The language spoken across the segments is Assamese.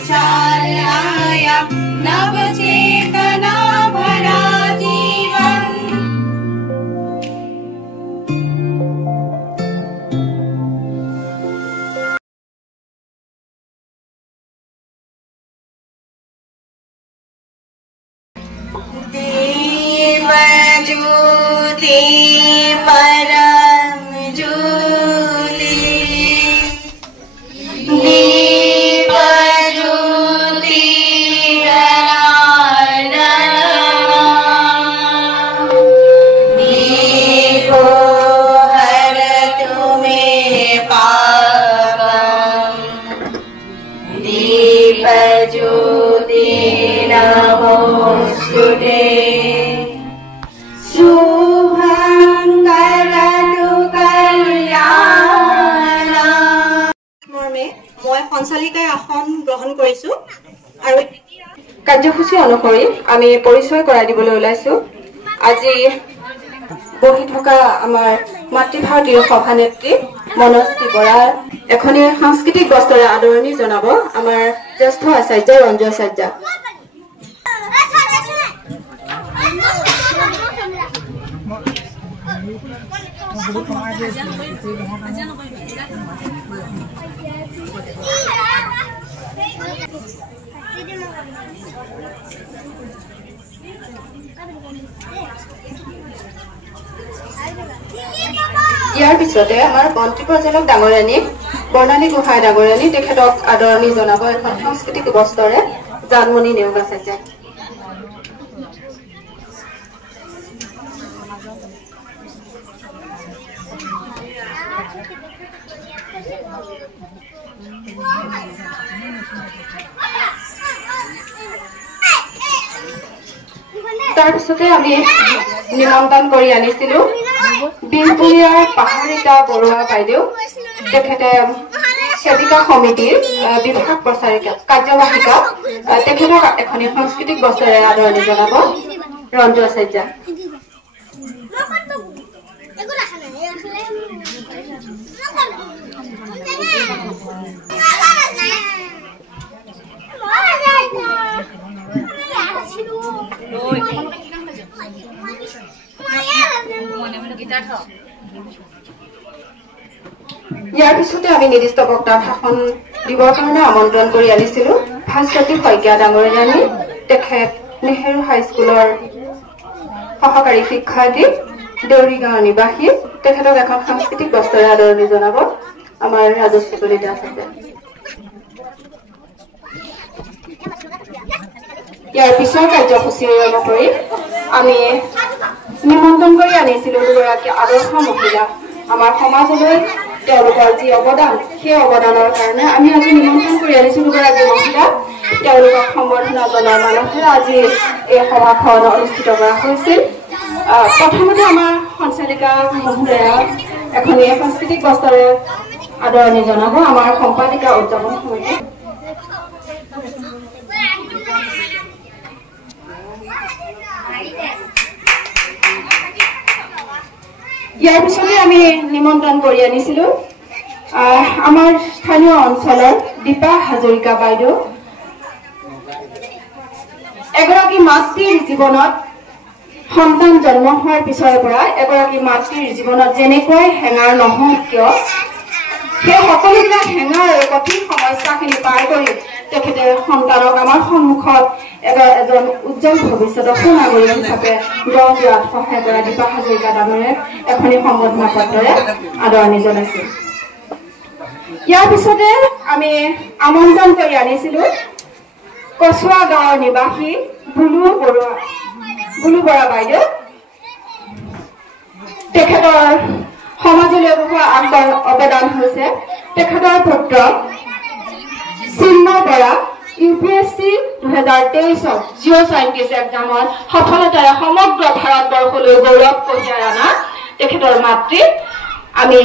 छाया नव चेतना भरा जीवन देव ज्योति परम ज्योति दीप ज्योति दीपो हर तुम्हें पावम दीप ज्योति नमोस्तुते शुभं करतु कल्याणं মৰ্মে মই সঞ্চালিকাই আসন গ্ৰহণ কৰিছো আৰু কাৰ্যসূচী অনুসৰি আমি পৰিচয় কৰাই দিবলৈ ওলাইছো আজি বহি থকা আমাৰ মাতৃভাৰতীয় সভানেত্ৰী মনস্বী বৰা এখনি সাংস্কৃতিক বস্ত্ৰৰে আদৰণি জনাব আমাৰ জ্যেষ্ঠ আচাৰ্য ৰঞ্জু আচাৰ্য ইয়াৰ পিছতে আমাৰ মন্ত্ৰী পৰিচালক ডাঙৰীয়ানী বৰ্ণালী গোহাঁই ডাঙৰীয়ানী তেখেতক আদৰণি জনাব এখন সাংস্কৃতিক বস্ত্ৰৰে জানমণি নেওগ আচাৰ্য তাৰপিছতে আমি নিমন্ত্ৰণ কৰি আনিছিলো বিলপুৰীয়াৰ পাহাৰিতা বৰুৱা বাইদেউ তেখেতে সেবিকা সমিতিৰ বিভাগ প্ৰচাৰিকা কাৰ্যবাহিকা তেখেতক এখনি সাংস্কৃতিক বস্ত্ৰৰে আদৰণি জনাব ৰঞ্জু আচাৰ্য ইয়াৰ পিছতে আমি নিৰ্দিষ্ট বক্তাৰ ভাষণ দিবৰ কাৰণে আমন্ত্ৰণ কৰি আনিছিলো ভাস্বতী শইকীয়া ডাঙৰীয়ানী তেখেত নেহেৰু হাইস্কুলৰ সহকাৰী শিক্ষাৰ্থী দেউৰীগাঁও নিবাসী তেখেতক এখন সাংস্কৃতিক বস্ত্ৰৰে আদৰণি জনাব আমাৰ ৰাজশ্ৰী কলিতা আচাৰ্য ইয়াৰ পিছৰ কাৰ্যসূচী অনুসৰি আমি নিমন্ত্ৰণ কৰি আনিছিলো দুগৰাকী আদৰ্শ মহিলা আমাৰ সমাজলৈ তেওঁলোকৰ যি অৱদান সেই অৱদানৰ কাৰণে আমি আজি নিমন্ত্ৰণ কৰি আনিছো দুগৰাকী মহিলা তেওঁলোকক সম্বৰ্ধনা জনোৱাৰ মানসেৰে আজি এই সভাখন অনুষ্ঠিত কৰা হৈছিল প্ৰথমতে আমাৰ সঞ্চালিকা মহোদয়া এখনি সাংস্কৃতিক বস্ত্ৰৰে আদৰণি জনাব আমাৰ সম্পাদিকা উদযাপন সমিতি ইয়াৰ পিছতে আমি নিমন্ত্ৰণ কৰি আনিছিলো আমাৰ স্থানীয় অঞ্চলৰ দীপা হাজৰিকা বাইদেউ এগৰাকী মাতৃৰ জীৱনত সন্তান জন্ম হোৱাৰ পিছৰে পৰা এগৰাকী মাতৃৰ জীৱনত যেনেকৈ হেঙাৰ নহওক কিয় সেই সকলোবিলাক হেঙাৰ কঠিন সমস্যাখিনি পাৰ কৰি তেখেতে সন্তানক আমাৰ সন্মুখত এজন উজ্জ্বল ভৱিষ্যতৰ সুনাগৰিক হিচাপে গঢ় দিয়াত সহায় কৰা দীপা হাজৰিকা ডাঙৰীয়াক এখনি সম্বৰ্ধনা পত্ৰৰে আদৰণি জনাইছো ইয়াৰ পিছতে আমি আমন্ত্ৰণ কৰি আনিছিলো কচুৱা গাঁৱৰ নিবাসী বুলু বৰা বাইদেউ তেখেতৰ সমাজলৈ বহু অৱদান হৈছে তেখেতৰ পুত্ৰ চিন্ময় বৰা UPSC 2023 জিঅ' সায়েন্টিষ্ট এক্সামত সফলতাৰে সমগ্ৰ ভাৰতবৰ্ষলৈ গৌৰৱ কঢ়িয়াই অনা তেখেতৰ মাতৃ আমি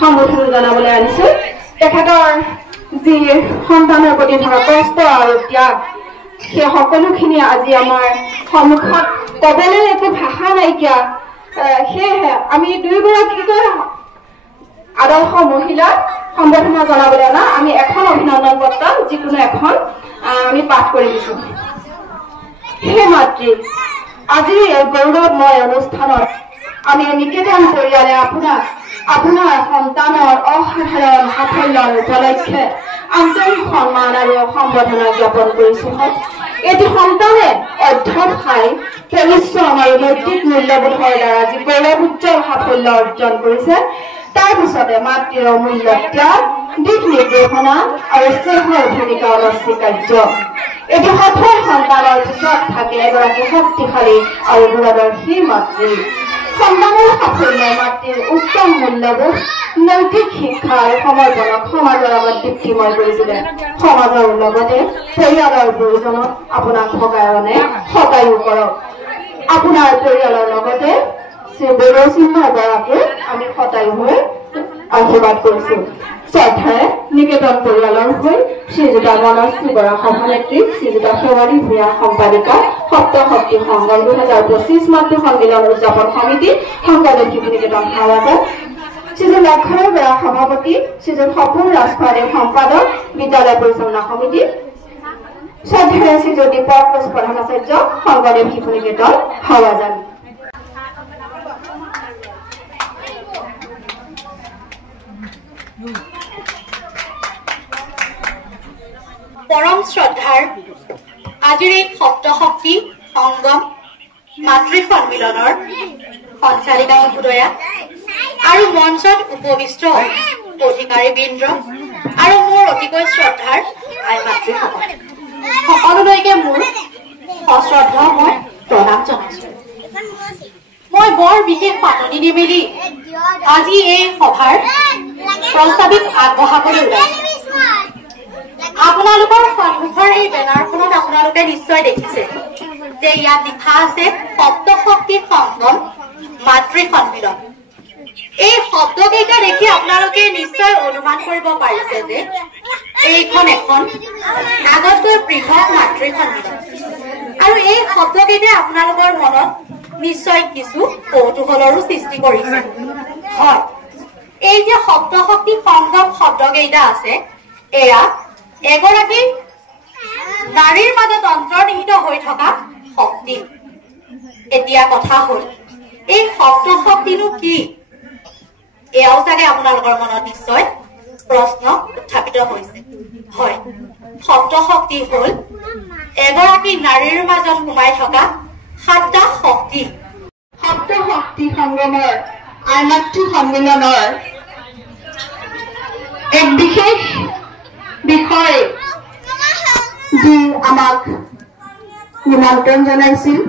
সম্বোধন জনাবলৈ আনিছো তেখেতৰ যি সন্তানৰ প্ৰতি থকা কষ্ট আৰু ত্যাগ সেই সকলোখিনি আজি আমাৰ সন্মুখত ক'বলৈ একো ভাষা নাইকিয়া সেয়েহে আমি দুয়োগৰাকীকৈ আদৰ্শ মহিলা সম্বৰ্ধনা জনাবলৈ অনা আমি এখন অভিনন্দন পত্ৰ যিকোনো এখন আমি পাঠ কৰি দিছো। হে মাতৃ, আজি এই গৌৰৱময় অনুষ্ঠানত আমি নিকেতন পৰিয়ালে আপোনাৰ সন্তানৰ অসাধাৰণ সাফল্যৰ উপলক্ষে আন্তৰিক সন্মান আৰু সম্বৰ্ধনা জ্ঞাপন কৰিছো। এটি সন্তানে অধ্যৱসায়, পৰিশ্ৰম আৰু নৈতিক মূল্যবোধৰ দ্বাৰা যি গৌৰৱোজ্জ্বল সাফল্য অৰ্জন কৰিছে, তাৰ পিছতে মাতৃৰ অমূল্য ত্যাগ, দিশ নিৰ্দেশনা আৰু স্নেহৰ ভূমিকা অনস্বীকাৰ্য। এটি সফল সন্তানৰ পিছত থাকে এগৰাকী শক্তিশালী আৰু দূৰদৰ্শী মাতৃ। সন্তানৰ সাফল্যই মাতৃৰ উত্তম মূল্যবোধ, নৈতিক শিক্ষা আৰু সমৰ্পণক সমাজৰ আগত দীপ্তিময় কৰিছিলে। সমাজৰ লগতে পৰিয়ালৰ প্ৰয়োজনত আপোনাক সহায়ো কৰক। আপোনাৰ পৰিয়ালৰ লগতে শ্ৰী বৈৰচিহ্ন গৰাকী আমি শতায়ু হৈ আশীৰ্বাদ কৰিছো। শ্ৰদ্ধাৰে নিকেতন পৰিয়ালৰ হৈ শ্ৰীযুত মনশ্ৰী বৰা সভানেত্ৰী, শ্ৰীযুত শেৱালী ভূঞা সম্পাদিকা, সপ্তশক্তি সংগম 2025 মাতৃ সন্মিলন উদযাপন সমিতি, শংকৰদেৱ শিশু নিকেতন হাৱাজান, শ্ৰীযুত লক্ষণ বৰা সভাপতি, শ্ৰীযুত সপোন ৰাজখোৱাদেৱ সম্পাদক, বিদ্যালয় পৰিচালনা সমিতি, শ্ৰদ্ধাৰে শ্ৰীযুত দীপক কোচ প্ৰধানাচাৰ্য, শংকৰদেৱ শিশু নিকেতন হাৱাজান। পৰম শ্ৰদ্ধাৰ আজিৰ এই সপ্তশক্তি সংগম মাতৃ সন্মিলনৰ সঞ্চালিকা মহোদয়া আৰু মঞ্চত উপবিষ্ট অধিকাৰীবৃন্দ আৰু মোৰ অতিকৈ শ্ৰদ্ধাৰ আই মাতৃসকল, সকলোলৈকে মোৰ সশ্ৰদ্ধা মই প্ৰণাম জনাইছো। মই বৰ বিশেষ পাতনি নিমেলি আজি এই সভাৰ প্ৰস্তাৱিক আগবঢ়াবলৈ ওলাইছো। আপোনালোকৰ সন্মুখৰ এই বেনাৰখনত আপোনালোকে নিশ্চয় দেখিছে যে ইয়াত লিখা আছে সপ্তশক্তি সংগম মাতৃ সন্মিলন। এই শব্দকেইটা দেখি আপোনালোকে নিশ্চয় অনুমান কৰিব পাৰিছে যে এইখন এখন আগতকৈ বৃহৎ মাতৃ সন্মিলন, আৰু এই শব্দকেইটাই আপোনালোকৰ মনত নিশ্চয় কিছু কৌতূহলৰো সৃষ্টি কৰিছে। হয়, এই যে সপ্তশক্তি সংগম শব্দকেইটা আছে, এয়া এগৰাকী নাৰীৰ মাজত অন্তৰ্নিহিত হৈ থকা শক্তি। এতিয়া কথা হ'ল, এই সপ্তশক্তিনো কি? এয়াও চাগে আপোনালোকৰ মনত নিশ্চয় প্ৰশ্ন উত্থাপিত হৈছে। হয়, সপ্তশক্তি হ'ল এগৰাকী নাৰীৰ মাজত সোমাই থকা 7টা শক্তি। সপ্তশক্তি সংগমৰ আই মাতৃ সন্মিলনৰ এক বিশেষ বিষয় যি আমাক নিমন্ত্ৰণ জনাইছিল।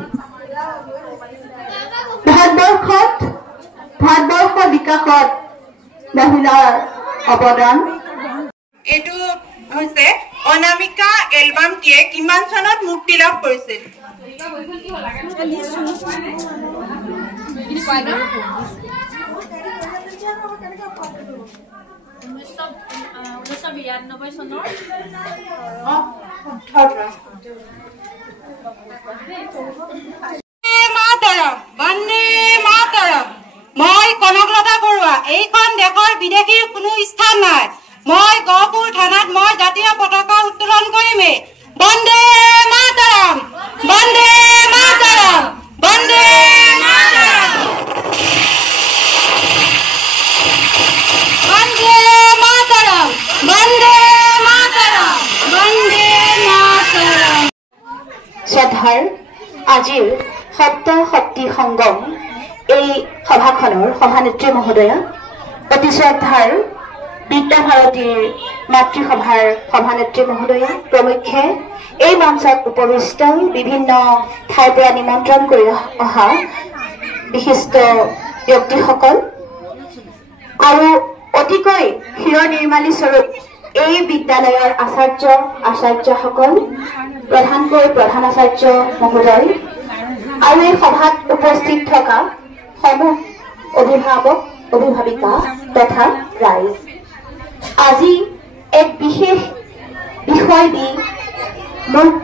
ভাৰতবৰ্ষ বিকাশত মহিলাৰ অৱদান। এইটো হৈছে অনামিকা এলবামটিয়ে কিমান চনত মুক্তি লাভ কৰিছিল? বন্দে মাতৰম। মই কনকলতা বৰুৱা। এইখন দেশৰ বিদেশীৰ কোনো স্থান নাই। মই গহপুৰ থানাত মই জাতীয় পতাকা উত্তোলন কৰিমেই। বন্দে মাতৰম, বন্দে মাতৰম, বন্দে মাতৰম, বন্দে মাতৰম, বন্দে মাতৰম, বন্দে মাতৰম। শ্ৰদ্ধাৰ আজিৰ সপ্তশক্তি সংগম এই সভাখনৰ সভানেত্ৰী মহোদয়া, অতি শ্ৰদ্ধাৰ বিদ্যাভাৰতীৰ মাতৃসভাৰ সভানেত্ৰী মহোদয়া প্ৰমুখ্যে এই মঞ্চত উপবিষ্ট বিভিন্ন ঠাইৰ পৰা নিমন্ত্ৰণ কৰি অহা বিশিষ্ট ব্যক্তিসকল আৰু অতিকৈ শিৰনিৰ্মালী স্বৰূপ এই বিদ্যালয়ৰ আচাৰ্যসকল, প্ৰধানকৈ প্ৰধানাচাৰ্য মহোদয় আৰু এই সভাত উপস্থিত থকা সমূহ অভিভাৱক, অভিভাৱিকা তথা ৰাইজ, আজি এক বিশেষ বিষয় দি মোক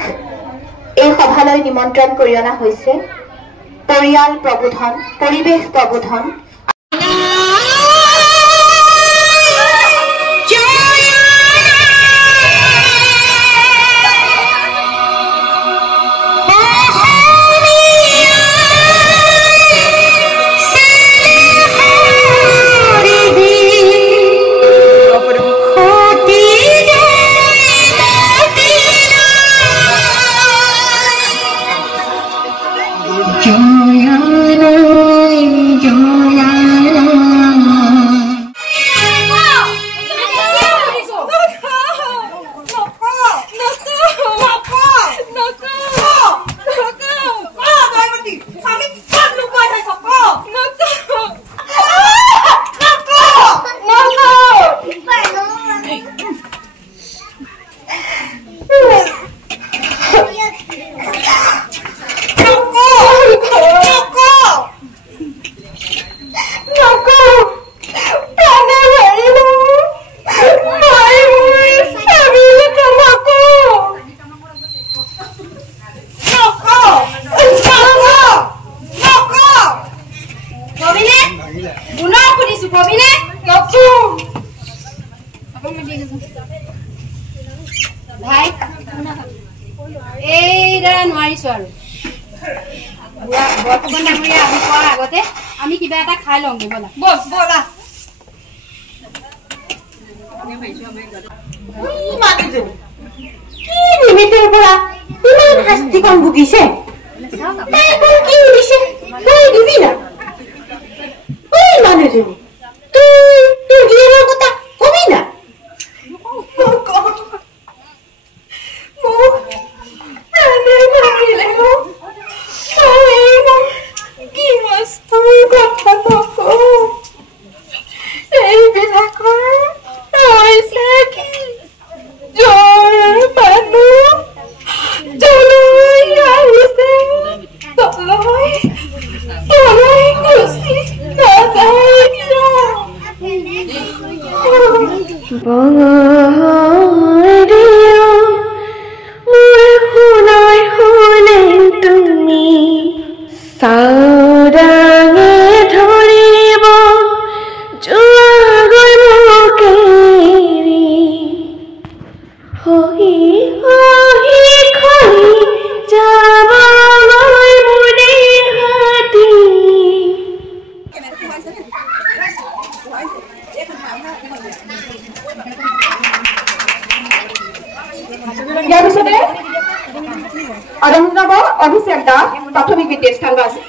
এই সভালৈ নিমন্ত্ৰণ কৰি অনা হৈছে। পৰিয়াল প্ৰবোধন, পৰিৱেশ প্ৰবোধন। এইদৰে নোৱাৰিছো আৰু বৰ্তমান ডাঙৰীয়া আহি পোৱাৰ আগতে আমি কিবা এটা খাই লওঁগে ব'লা ব'লা কি নিমিত্তৰ পৰা ইমান শাস্তিকণ ভুগিছে তাই কি দিছে তই দিবি না ঐ মানুহজনী তোৰ জীয়েৰৰ কথা কবি না অভিষেক দাস প্ৰাথমিক বিদ্যালয় স্থানবাসী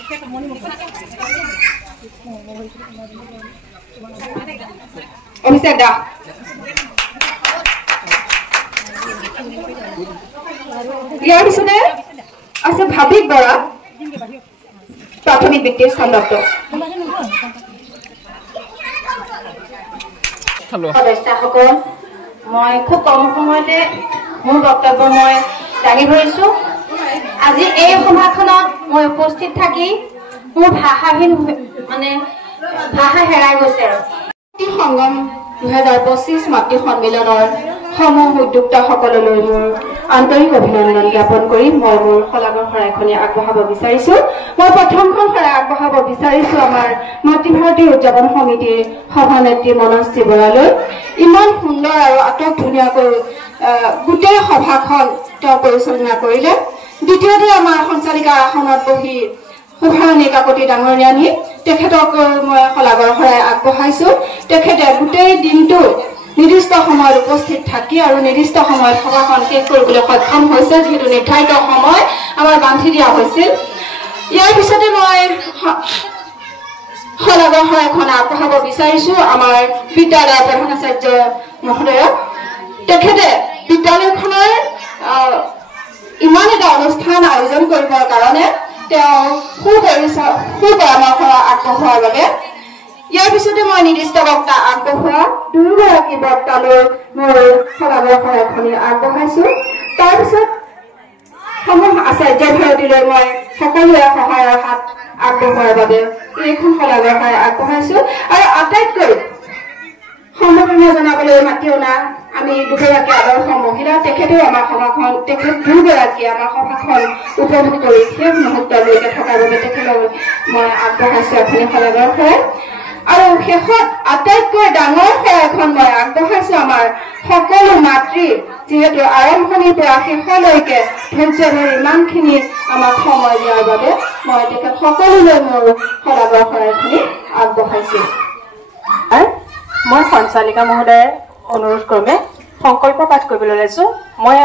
অভিষেক দাস ইয়াৰ পিছতে আছে ভাবিক বৰা প্ৰাথমিক বিদ্যালয় স্থানপ্ৰাপ্ত সদস্যসকল মই খুব কম সময়তে মোৰ বক্তব্য মই দাঙি ধৰিছো আজি এই সভাখনত মই উপস্থিত থাকি মোৰ ভাষাহীন মানে ভাষা হেৰাই গৈছে আৰু সংগম 2025 মাতৃ সন্মিলনৰ সমূহ উদ্যোক্তাসকললৈ মোৰ আন্তৰিক অভিনন্দন জ্ঞাপন কৰি মই মোৰ শলাগৰ শৰাইখনি আগবঢ়াব বিচাৰিছো মই প্ৰথমখন শৰাই আগবঢ়াব বিচাৰিছো আমাৰ মাতৃভাৰতী উদযাপন সমিতিৰ সভানেত্ৰী মনশ্ৰী বৰালৈ ইমান সুন্দৰ আৰু আটক ধুনীয়াকৈ গোটেই সভাখন তেওঁ পৰিচালনা কৰিলে দ্বিতীয়তে আমাৰ সঞ্চালিকা আসনত বহি সুভাৰণী কাকতি ডাঙৰীয়ানী তেখেতক মই শলাগৰ শৰাই আগবঢ়াইছো তেখেতে গোটেই দিনটো নিৰ্দিষ্ট সময়ত উপস্থিত থাকি আৰু নিৰ্দিষ্ট সময়ত সভাখন শেষ কৰিবলৈ সক্ষম হৈছে যিহেতু নিৰ্ধাৰিত সময় আমাৰ বান্ধি দিয়া হৈছিল ইয়াৰ পিছতে মই শলাগৰ শৰাইখন আগবঢ়াব বিচাৰিছো আমাৰ বিদ্যালয়ৰ প্ৰধানাচাৰ্য মহোদয়ক তেখেতে বিদ্যালয়খনৰ ইমান এটা অনুষ্ঠান আয়োজন কৰিবৰ কাৰণে তেওঁ সুপৰামৰ্শ আগবঢ়োৱাৰ বাবে ইয়াৰ পিছতে মই নিৰ্দিষ্ট বক্তা আগবঢ়োৱা দুয়োগৰাকী বক্তালৈ মোৰ শলাগৰ শৰাইখনি আগবঢ়াইছো তাৰপিছত সমূহ আচাৰ্য ভাৰতীলৈ মই সকলোৰে সহায়ৰ হাত আগবঢ়োৱাৰ বাবে এইখন শলাগৰ শৰাই আগবঢ়াইছো আৰু আটাইতকৈ সম্বৰ্ধনা জনাবলৈ মাতি অনা আমি দুগৰাকী আদৰ্শ মহিলা তেখেতেও আমাৰ সভাখন তেখেত দুগৰাকীয়ে আমাৰ সভাখন উপভোগ কৰি শেষ মুহূৰ্তলৈকে থকাৰ বাবে তেখেতক মই আগবঢ়াইছো এখনি শলাগৰ শৰাই আৰু শেষত আটাইতকৈ ডাঙৰ শৰাইখন মই আগবঢ়াইছো আমাৰ সকলো মাতৃ যিহেতু আৰম্ভণিৰ পৰা শেষলৈকে ধৈৰ্য ধৰি ইমানখিনি আমাক সময় দিয়াৰ বাবে মই তেখেত সকলোলৈ মোৰ শলাগৰ শৰাইখনি আগবঢ়াইছো মই সঞ্চালিকা মহোদয়ে অনুৰোধ ক্ৰমে সংকল্প পাঠ কৰিবলৈ লৈছো মই